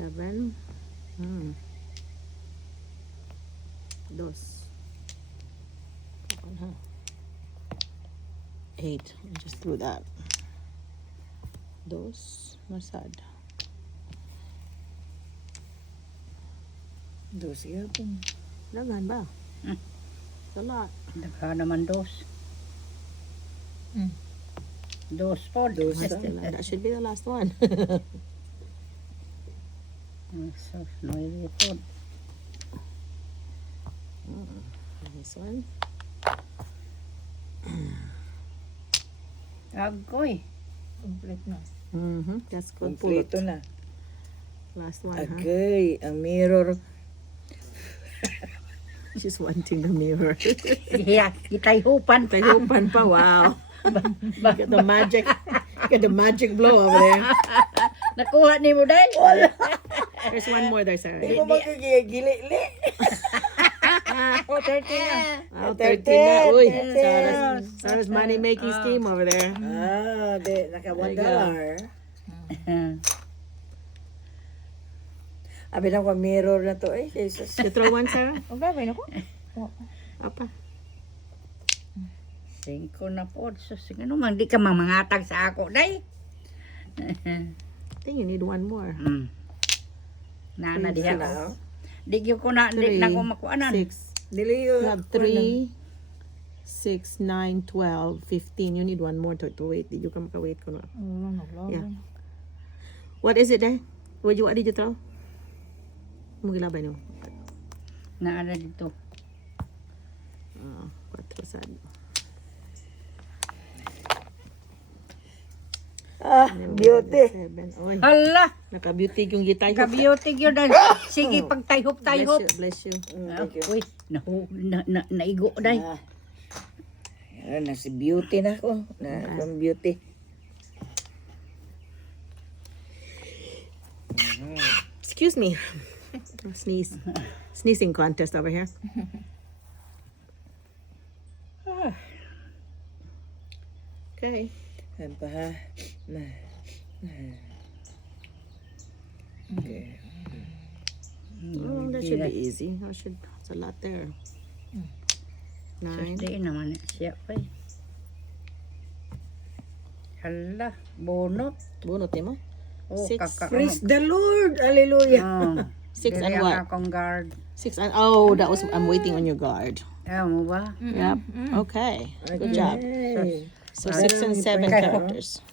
7. Dos. 8. I just threw that. Dos. Masad. Dos yapon. Dagan ba? Hmm. It's a lot. Dagha naman dos. Dos po. Dos. That should be the last one. So, 9 po. This one. Agoy. Complete na. That's good. Kompleto Pulot. na. Last one, huh? Agay, ang mirror. She's wanting the mirror. Yeah, itayhupan. Tayupan pa, wow. Get the magic. Get the magic blow over there. Nakuha ni mo dahil. There's one more there, Sarah. Hindi ko magkagili-li. Oh, 30 na. Oh, 13 na. Uy, Sarah's money-making scheme over there. Ah, naka $1. Abi na ko mirror na to eh. Jesus. You throw one, Sarah? O, gabay na ko. Apa. 5 na po. So, sige naman, di ka mamangatag sa ako, day. I think you need one more. Nana, diha Sila, ko. oh. Di ko na, di na ko makuanan. 6. Dili You yun. have 3, 6, 9, 12, 15. You need one more to wait. Did you come wait ko na? Yeah. What is it, eh? What did you throw? Mugilabay no. Naana dito. 4 sad. Ah, beauty. 7. Oy, Hala! naka-beauty yung gitay. Ka-beauty yun. Sige, pagtayhop-tayhop. Bless you. Thank you. Uy, naigo, day. Ah. Ayan, nasi beauty na ko. Na akong beauty. Excuse me. Sneezing contest over here. Okay. Ayan pa ha. Okay. That should be easy. It's a lot there. 9. Di naman siya pa eh. Hala, bonot. Bunot mo? Oh, 6. Praise the Lord. Hallelujah. Oh, 6 and dili what? ang akong guard. 6 and that was I'm waiting on your guard. Ayaw mo ba? Yep. Okay. Good job. Ay. So 6 and 7 characters.